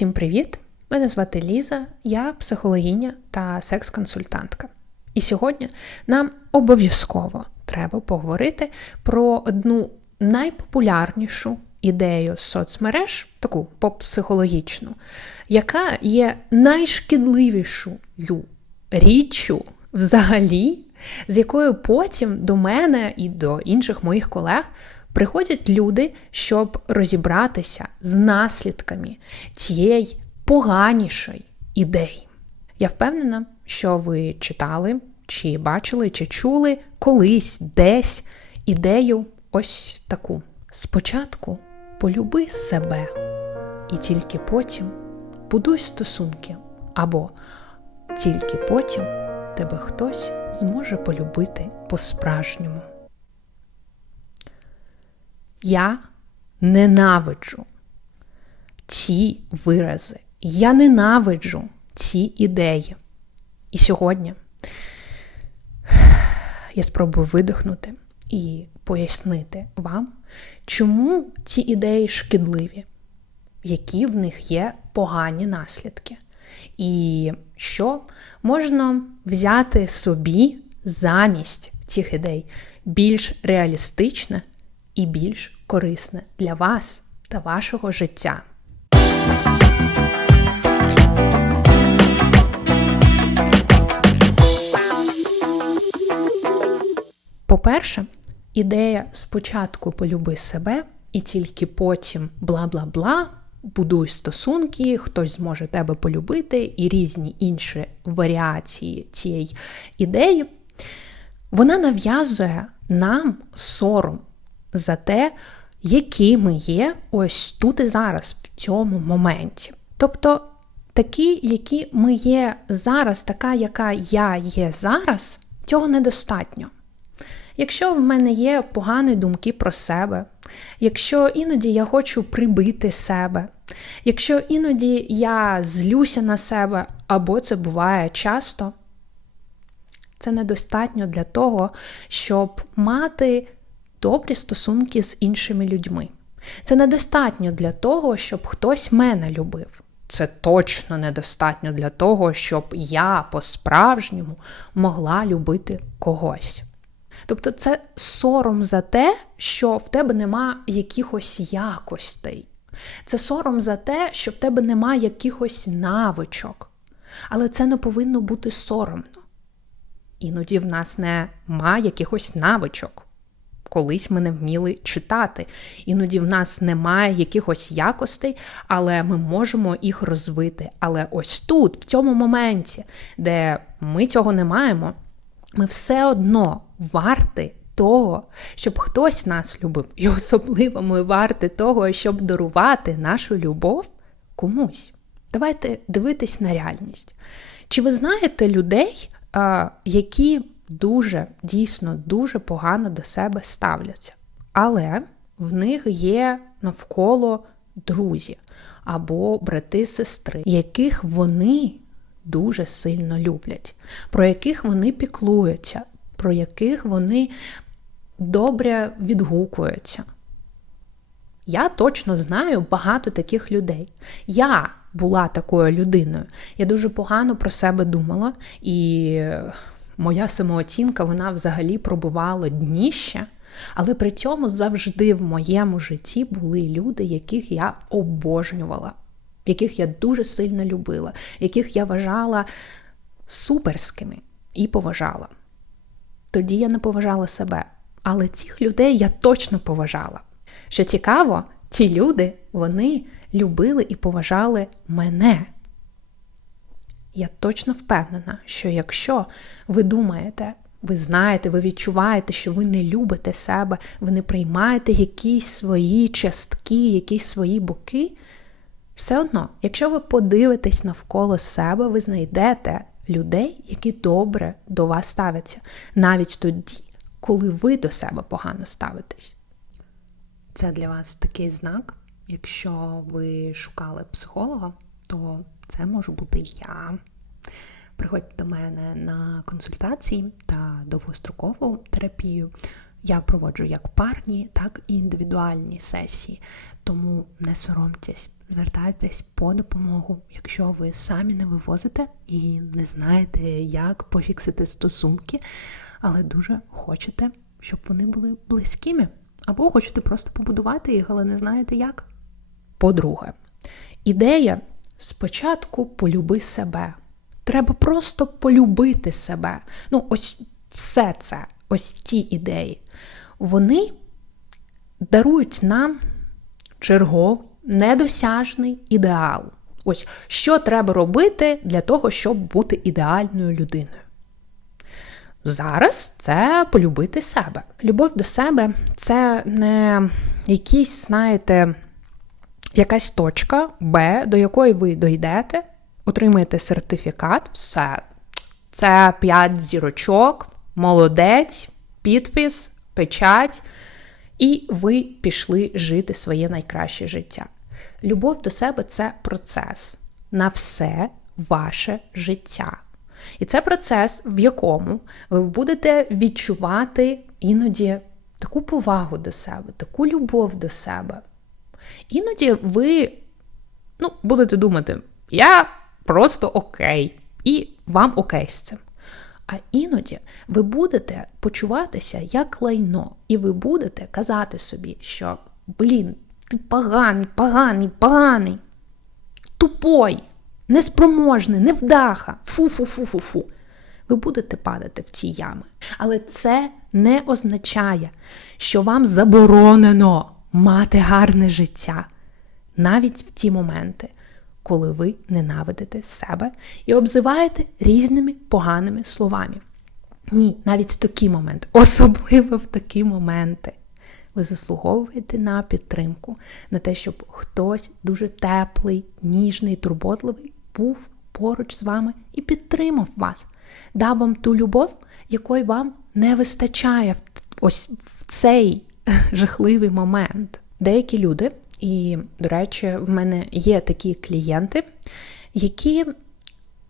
Всім привіт! Мене звати Ліза, я психологиня та секс-консультантка. І сьогодні нам обов'язково треба поговорити про одну найпопулярнішу ідею соцмереж, таку поп-психологічну, яка є найшкідливішою річчю взагалі, з якою потім до мене і до інших моїх колег приходять люди, щоб розібратися з наслідками цієї поганішої ідеї. Я впевнена, що ви читали, чи бачили, чи чули колись десь ідею ось таку. Спочатку полюби себе, і тільки потім будуй стосунки, або тільки потім тебе хтось зможе полюбити по-справжньому. Я ненавиджу ці вирази. Я ненавиджу ці ідеї. І сьогодні я спробую видихнути і пояснити вам, чому ці ідеї шкідливі, які в них є погані наслідки. І що можна взяти собі замість цих ідей більш реалістичне і більш корисне для вас та вашого життя. По-перше, ідея спочатку полюби себе і тільки потім бла бла бла, будуй стосунки, хтось зможе тебе полюбити, і різні інші варіації цієї ідеї, вона нав'язує нам сором за те, які ми є ось тут і зараз, в цьому моменті. Тобто такі, які ми є зараз, така, яка я є зараз, цього недостатньо. Якщо в мене є погані думки про себе, якщо іноді я хочу прибити себе, якщо іноді я злюся на себе, або це буває часто, це недостатньо для того, щоб мати добрі стосунки з іншими людьми. Це недостатньо для того, щоб хтось мене любив. Це точно недостатньо для того, щоб я по-справжньому могла любити когось. Тобто це сором за те, що в тебе нема якихось якостей. Це сором за те, що в тебе нема якихось навичок. Але це не повинно бути соромно. Іноді в нас нема якихось навичок колись ми не вміли читати. Іноді в нас немає якихось якостей, але ми можемо їх розвити. Але ось тут, в цьому моменті, де ми цього не маємо, ми все одно варти того, щоб хтось нас любив. І особливо ми варти того, щоб дарувати нашу любов комусь. Давайте дивитись на реальність. Чи ви знаєте людей, які дуже, дійсно, дуже погано до себе ставляться. Але в них є навколо друзі або брати-сестри, яких вони дуже сильно люблять, про яких вони піклуються, про яких вони добре відгукуються. Я точно знаю багато таких людей. Я була такою людиною. Я дуже погано про себе думала і моя самооцінка вона взагалі пробувала дніще, але при цьому завжди в моєму житті були люди, яких я обожнювала, яких я дуже сильно любила, яких я вважала суперськими і поважала. Тоді я не поважала себе, але цих людей я точно поважала. Що цікаво, ці люди вони любили і поважали мене. Я точно впевнена, що якщо ви думаєте, ви знаєте, ви відчуваєте, що ви не любите себе, ви не приймаєте якісь свої частки, якісь свої боки, все одно, якщо ви подивитесь навколо себе, ви знайдете людей, які добре до вас ставляться, навіть тоді, коли ви до себе погано ставитесь. Це для вас такий знак, якщо ви шукали психолога, то це можу бути я. Приходьте до мене на консультації та довгострокову терапію. Я проводжу як парні, так і індивідуальні сесії. Тому не соромтесь, звертайтесь по допомогу, якщо ви самі не вивозите і не знаєте, як пофіксити стосунки, але дуже хочете, щоб вони були близькими. Або хочете просто побудувати їх, але не знаєте як. По-друге, ідея спочатку полюби себе. Треба просто полюбити себе. Ну, ось все це, ось ці ідеї. Вони дарують нам черговий недосяжний ідеал. Ось що треба робити для того, щоб бути ідеальною людиною. Зараз це полюбити себе. Любов до себе це не якийсь, знаєте, якась точка Б, до якої ви дойдете, отримаєте сертифікат, все. Це 5 зірочок, молодець, підпис, печать, і ви пішли жити своє найкраще життя. Любов до себе це процес на все ваше життя. І це процес, в якому ви будете відчувати іноді таку повагу до себе, таку любов до себе. Іноді ви ну, будете думати, я просто окей, і вам окей з цим. А іноді ви будете почуватися як лайно, і ви будете казати собі, що блін, ти поганий, поганий, поганий, тупой, неспроможний, невдаха, фу-фу-фу-фу-фу. Ви будете падати в ці ями. Але це не означає, що вам заборонено мати гарне життя навіть в ті моменти, коли ви ненавидите себе і обзиваєте різними поганими словами. Ні, навіть в такі моменти, особливо в такі моменти. Ви заслуговуєте на підтримку, на те, щоб хтось дуже теплий, ніжний, турботливий був поруч з вами і підтримав вас, дав вам ту любов, якої вам не вистачає ось в цей жахливий момент. Деякі люди, і, до речі, в мене є такі клієнти, які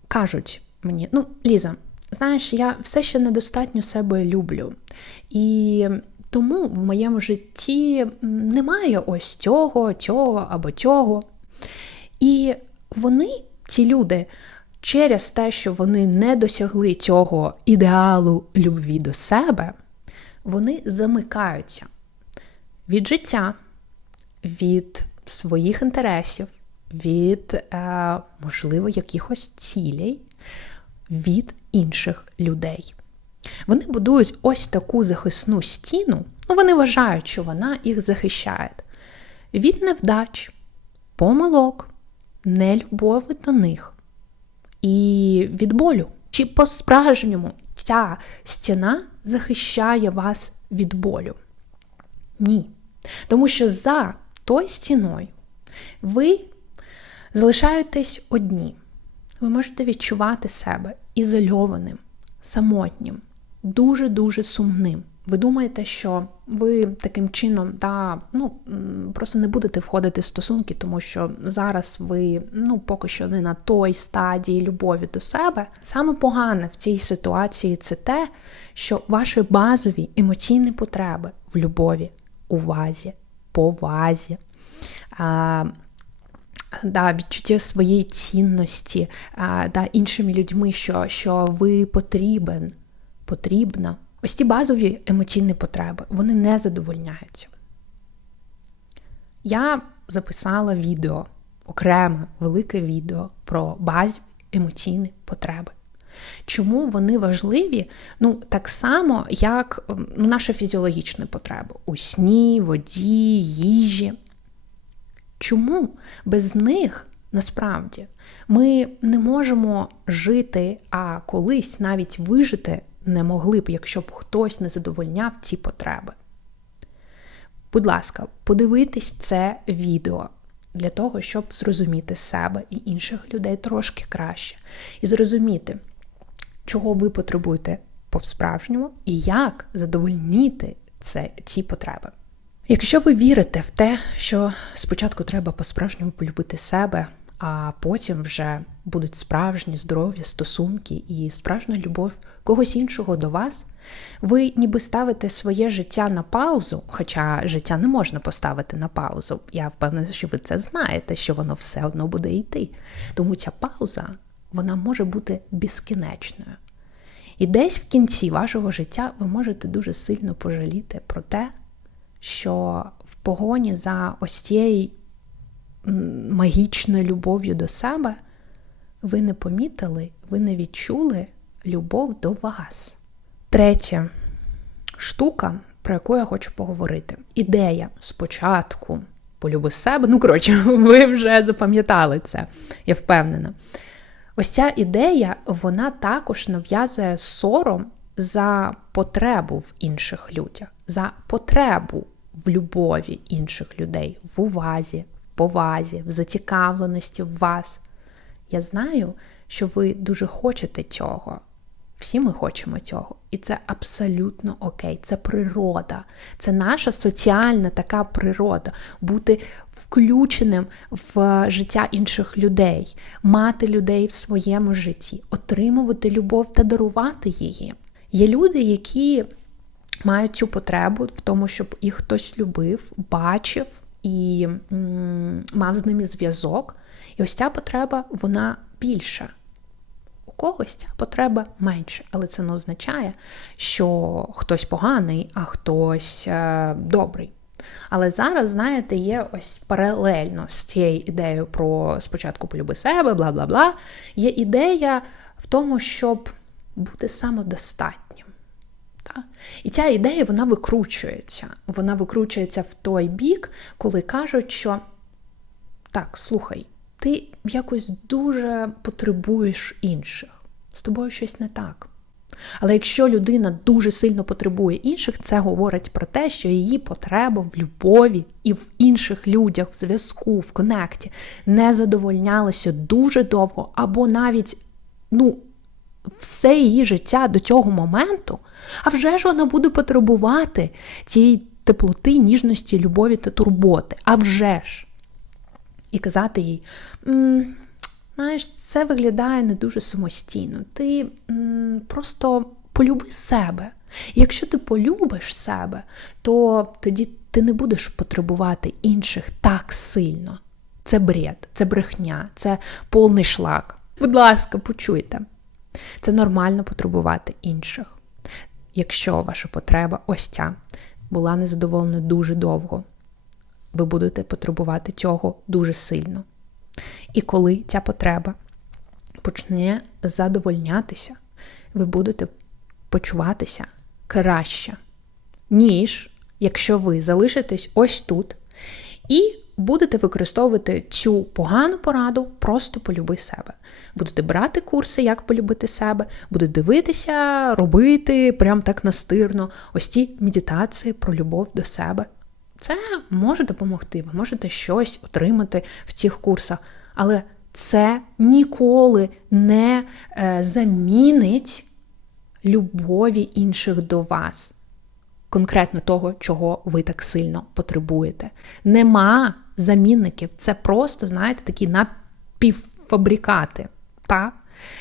кажуть мені: ну, Ліза, знаєш, я все ще недостатньо себе люблю. І тому в моєму житті немає ось цього, цього або цього. І вони, ці люди, через те, що вони не досягли цього ідеалу любві до себе, вони замикаються від життя, від своїх інтересів, від, е, можливо, якихось цілей, від інших людей. Вони будують ось таку захисну стіну, ну вони вважають, що вона їх захищає від невдач, помилок, нелюбові до них і від болю. Чи по-справжньому ця стіна захищає вас від болю? Ні. Тому що за той стіною ви залишаєтесь одні. Ви можете відчувати себе ізольованим, самотнім, дуже-дуже сумним. Ви думаєте, що ви таким чином да, ну, просто не будете входити в стосунки, тому що зараз ви ну, поки що не на той стадії любові до себе. Саме погане в цій ситуації це те, що ваші базові емоційні потреби в любові, увазі, повазі. А, да, Відчуття своєї цінності а, да, іншими людьми, що що ви потрібен, потрібна. Ось ті базові емоційні потреби, вони не задовольняються. Я записала відео, окреме велике відео про базові емоційні потреби. Чому вони важливі? Ну, так само, як ну, наша фізіологічна потреба у сні, воді, їжі. Чому без них насправді ми не можемо жити, а колись навіть вижити не могли б, якщо б хтось не задовольняв ці потреби? Будь ласка, подивитись це відео для того, щоб зрозуміти себе і інших людей трошки краще. І зрозуміти, чого ви потребуєте по-справжньому і як задовольнити це, ці потреби. Якщо ви вірите в те, що спочатку треба по-справжньому полюбити себе, а потім вже будуть справжні здорові стосунки і справжня любов когось іншого до вас, ви ніби ставите своє життя на паузу, хоча життя не можна поставити на паузу. Я впевнена, що ви це знаєте, що воно все одно буде йти. Тому ця пауза вона може бути безкінечною. І десь в кінці вашого життя ви можете дуже сильно пожаліти про те, що в погоні за ось цією магічною любов'ю до себе ви не помітили, ви не відчули любов до вас. Третя штука, про яку я хочу поговорити. Ідея спочатку полюби себе. Ну, коротше, ви вже запам'ятали це, я впевнена. Ось ця ідея, вона також нав'язує сором за потребу в інших людях, за потребу в любові інших людей, в увазі, в повазі, в зацікавленості в вас. Я знаю, що ви дуже хочете цього. Всі ми хочемо цього. І це абсолютно окей. Це природа, це наша соціальна така природа, бути включеним в життя інших людей, мати людей в своєму житті, отримувати любов та дарувати її. Є люди, які мають цю потребу в тому, щоб їх хтось любив, бачив і м- мав з ними зв'язок. І ось ця потреба, вона більша когось потреба менше, але це не означає, що хтось поганий, а хтось е, добрий. Але зараз, знаєте, є ось паралельно з цією ідеєю про спочатку полюби себе, бла бла бла. Є ідея в тому, щоб бути самодостатнім. Так? І ця ідея вона викручується. Вона викручується в той бік, коли кажуть, що так, слухай, ти якось дуже потребуєш інших. З тобою щось не так. Але якщо людина дуже сильно потребує інших, це говорить про те, що її потреба в любові і в інших людях, в зв'язку, в конекті не задовольнялася дуже довго, або навіть ну, все її життя до цього моменту, а вже ж вона буде потребувати цієї теплоти, ніжності, любові та турботи. А вже ж і казати їй, знаєш, це виглядає не дуже самостійно. Ти м, просто полюби себе. Якщо ти полюбиш себе, то тоді ти не будеш потребувати інших так сильно. Це бред, це брехня, це повний шлак. Будь ласка, почуйте. Це нормально потребувати інших. Якщо ваша потреба ось ця була незадоволена дуже довго, ви будете потребувати цього дуже сильно. І коли ця потреба почне задовольнятися, ви будете почуватися краще, ніж якщо ви залишитесь ось тут і будете використовувати цю погану пораду, просто полюби себе. Будете брати курси, як полюбити себе, будете дивитися, робити прям так настирно ось ці медитації про любов до себе. Це може допомогти, ви можете щось отримати в цих курсах, але це ніколи не е, замінить любові інших до вас, конкретно того, чого ви так сильно потребуєте. Нема замінників, це просто, знаєте, такі напівфабрикати. Та?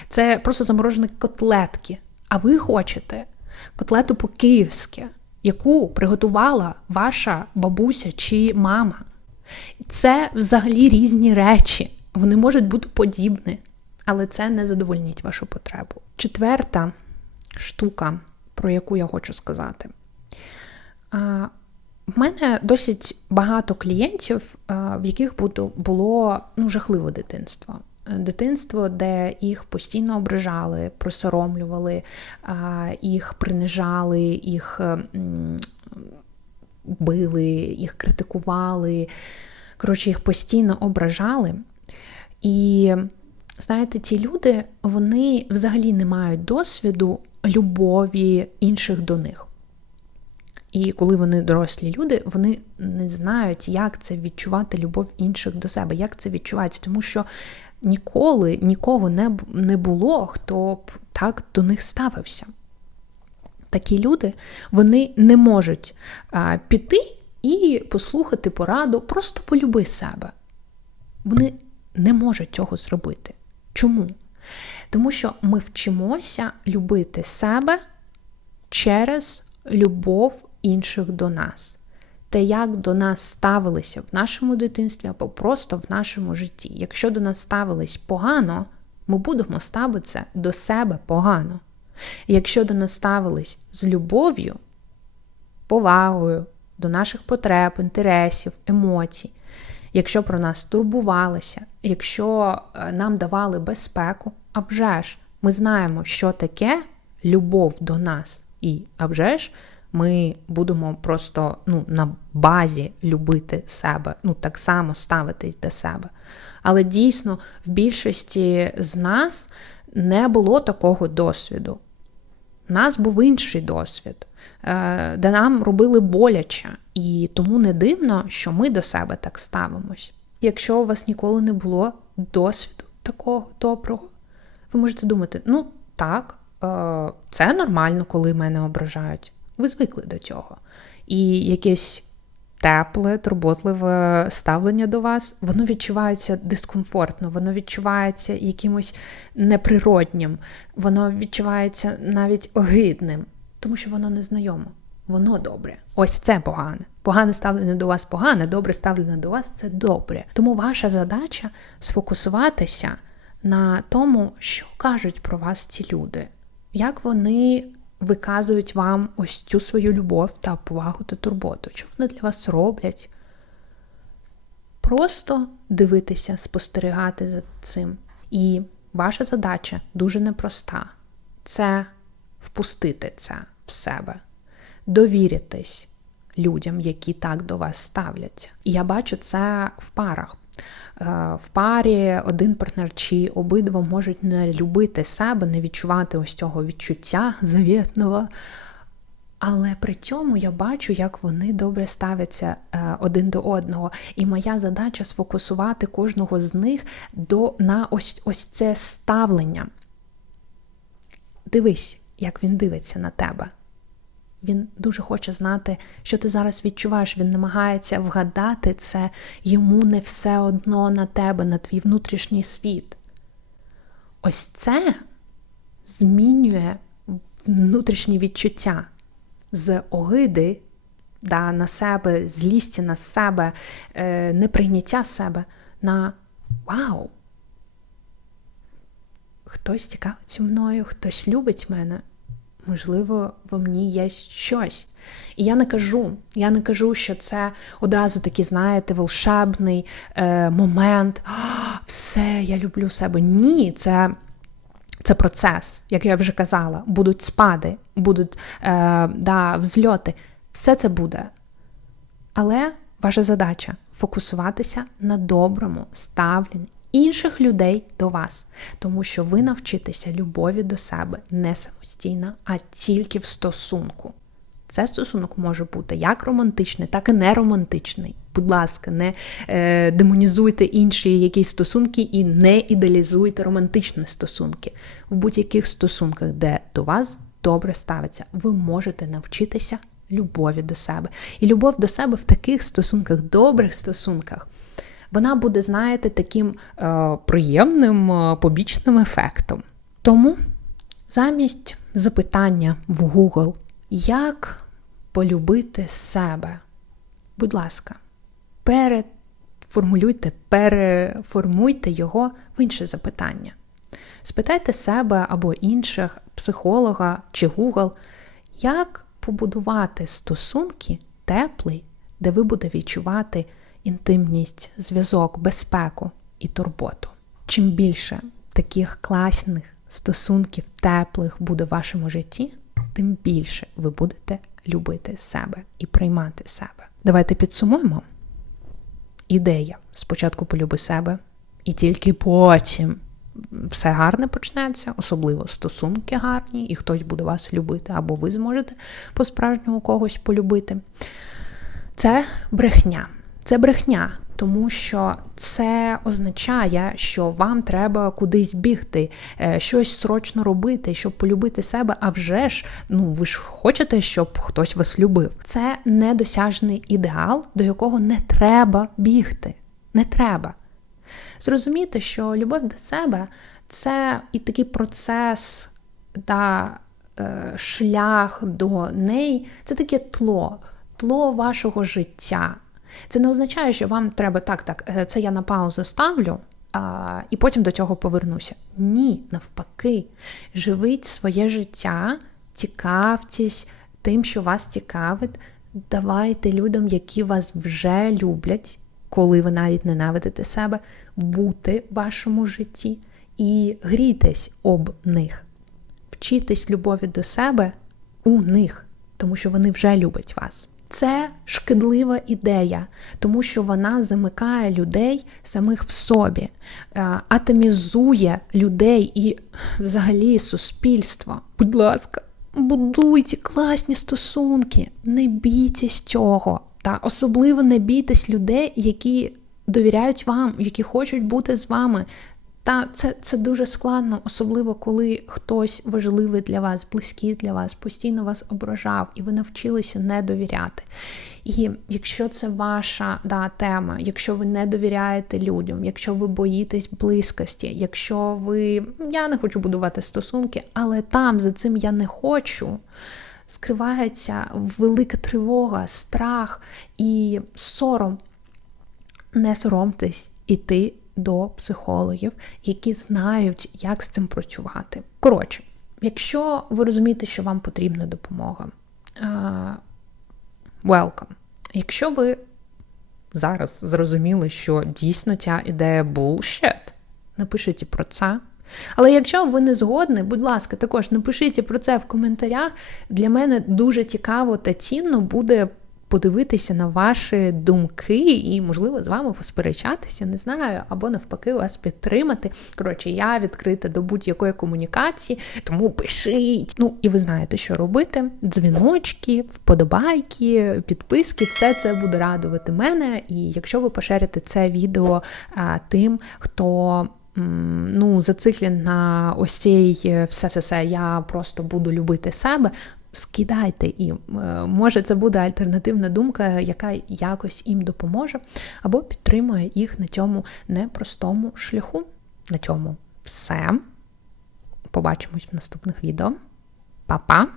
Це просто заморожені котлетки. А ви хочете котлету по-київськи яку приготувала ваша бабуся чи мама. Це взагалі різні речі. Вони можуть бути подібні, але це не задовольнить вашу потребу. Четверта штука, про яку я хочу сказати. У мене досить багато клієнтів, в яких було ну, жахливе дитинство дитинство, де їх постійно ображали, присоромлювали, їх принижали, їх били, їх критикували. Коротше, їх постійно ображали. І знаєте, ці люди вони взагалі не мають досвіду любові інших до них. І коли вони дорослі люди, вони не знають, як це відчувати любов інших до себе, як це відчувається, тому що ніколи нікого не, не було, хто б так до них ставився. Такі люди вони не можуть а, піти і послухати пораду, просто полюби себе. Вони не можуть цього зробити. Чому? Тому що ми вчимося любити себе через любов інших до нас. Те, як до нас ставилися в нашому дитинстві або просто в нашому житті. Якщо до нас ставились погано, ми будемо ставитися до себе погано. Якщо до нас ставились з любов'ю, повагою до наших потреб, інтересів, емоцій, якщо про нас турбувалися, якщо е, нам давали безпеку, а вже ж ми знаємо, що таке любов до нас. І а вже ж ми будемо просто ну, на базі любити себе, ну так само ставитись до себе. Але дійсно в більшості з нас не було такого досвіду. У нас був інший досвід, е, де нам робили боляче, і тому не дивно, що ми до себе так ставимось. Якщо у вас ніколи не було досвіду такого доброго, ви можете думати, ну так, е, це нормально, коли мене ображають. Ви звикли до цього. І якесь тепле, турботливе ставлення до вас, воно відчувається дискомфортно, воно відчувається якимось неприроднім, воно відчувається навіть огидним, тому що воно незнайомо. Воно добре. Ось це погане. Погане ставлення до вас погане, добре ставлення до вас це добре. Тому ваша задача сфокусуватися на тому, що кажуть про вас ці люди, як вони виказують вам ось цю свою любов та повагу та турботу, що вони для вас роблять. Просто дивитися, спостерігати за цим. І ваша задача дуже непроста це впустити це в себе, довіритись людям, які так до вас ставляться. І я бачу це в парах. Е, в парі один партнер чи обидва можуть не любити себе, не відчувати ось цього відчуття завітного. Але при цьому я бачу, як вони добре ставляться е, один до одного. І моя задача сфокусувати кожного з них до, на ось, ось це ставлення. Дивись, як він дивиться на тебе. Він дуже хоче знати, що ти зараз відчуваєш. Він намагається вгадати це, йому не все одно на тебе, на твій внутрішній світ. Ось це змінює внутрішні відчуття з огиди да, на себе, злісті на себе, е, неприйняття себе на вау! Хтось цікавиться мною, хтось любить мене можливо, в мені є щось. І я не кажу, я не кажу, що це одразу такий, знаєте, волшебний е, момент. Все, я люблю себе. Ні, це. Це процес, як я вже казала, будуть спади, будуть е, да, взльоти. Все це буде. Але ваша задача фокусуватися на доброму ставленні інших людей до вас, тому що ви навчитеся любові до себе не самостійно, а тільки в стосунку. Це стосунок може бути як романтичний, так і неромантичний. Будь ласка, не е, демонізуйте інші якісь стосунки і не ідеалізуйте романтичні стосунки. В будь-яких стосунках, де до вас добре ставиться, ви можете навчитися любові до себе. І любов до себе в таких стосунках, добрих стосунках, вона буде, знаєте, таким е, приємним е, побічним ефектом. Тому замість запитання в Google, як полюбити себе, будь ласка, переформулюйте, переформуйте його в інше запитання. Спитайте себе або інших психолога чи Google, як побудувати стосунки теплий, де ви будете відчувати інтимність, зв'язок, безпеку і турботу. Чим більше таких класних стосунків, теплих буде в вашому житті, тим більше ви будете любити себе і приймати себе. Давайте підсумуємо. Ідея спочатку полюби себе, і тільки потім все гарне почнеться, особливо стосунки гарні, і хтось буде вас любити, або ви зможете по-справжньому когось полюбити. Це брехня. Це брехня, тому що це означає, що вам треба кудись бігти, е, щось срочно робити, щоб полюбити себе. А вже ж, ну ви ж хочете, щоб хтось вас любив. Це недосяжний ідеал, до якого не треба бігти. Не треба. Зрозуміти, що любов до себе це і такий процес та е, шлях до неї це таке тло, тло вашого життя. Це не означає, що вам треба так, так, е, це я на паузу ставлю. А, І потім до цього повернуся. Ні, навпаки, живіть своє життя, цікавтесь тим, що вас цікавить. Давайте людям, які вас вже люблять, коли ви навіть ненавидите себе, бути в вашому житті і грійтесь об них. Вчитесь любові до себе у них, тому що вони вже люблять вас. Це шкідлива ідея, тому що вона замикає людей самих в собі, е, атомізує людей і взагалі суспільство. Будь ласка, будуйте класні стосунки, не бійтесь цього. Та особливо не бійтесь людей, які довіряють вам, які хочуть бути з вами. Та це це дуже складно, особливо коли хтось важливий для вас, близький для вас, постійно вас ображав, і ви навчилися не довіряти. І якщо це ваша да, тема, якщо ви не довіряєте людям, якщо ви боїтесь близькості, якщо ви я не хочу будувати стосунки, але там за цим я не хочу. Скривається велика тривога, страх і сором. Не соромтесь іти до психологів, які знають, як з цим працювати. Коротше, якщо ви розумієте, що вам потрібна допомога, uh, welcome. Якщо ви зараз зрозуміли, що дійсно ця ідея bullshit, напишіть про це. Але якщо ви не згодні, будь ласка, також напишіть про це в коментарях. Для мене дуже цікаво та цінно буде подивитися на ваші думки і, можливо, з вами посперечатися, не знаю, або навпаки, вас підтримати. Коротше, я відкрита до будь-якої комунікації, тому пишіть. Ну, і ви знаєте, що робити: дзвіночки, вподобайки, підписки, все це буде радувати мене. І якщо ви поширите це відео а, тим, хто. Ну, зациклен на ось цей все-все-все, я просто буду любити себе скидайте і е, може це буде альтернативна думка, яка якось їм допоможе, або підтримує їх на цьому непростому шляху. На цьому все. Побачимось в наступних відео. Па-па!